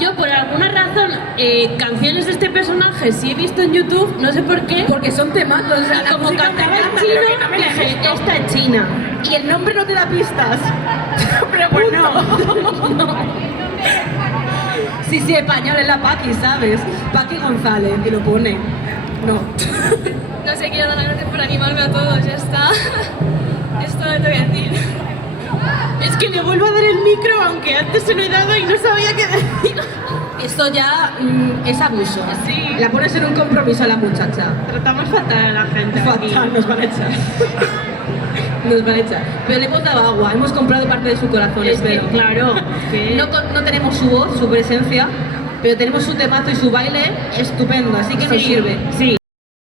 Yo por alguna razón, canciones de este personaje sí he visto en YouTube, no sé por qué. Porque son temazos, o sea, Y la como música cantaba me en encanta, chino, pero que no me la he dije, visto. esta es china. Y el nombre no te da pistas. Pero pues no. Sí, sí, español es la Paqui, ¿sabes? Paqui González, y lo pone. No. No sé, quiero dar las gracias por animarme a todos, ya está. Esto lo voy a decir. Es que le vuelvo a dar el micro, aunque antes se lo he dado y no sabía qué decir. Esto ya es abuso. Sí. La pones en un compromiso a la muchacha. Tratamos fatal a la gente aquí. Fatal, nos van a echar. Nos van a echar. Pero le hemos dado agua, hemos comprado parte de su corazón, Es que, espero. claro, que... No tenemos su voz, su presencia, pero tenemos su temazo y su baile estupendo, así que nos Sí, sirve. sí.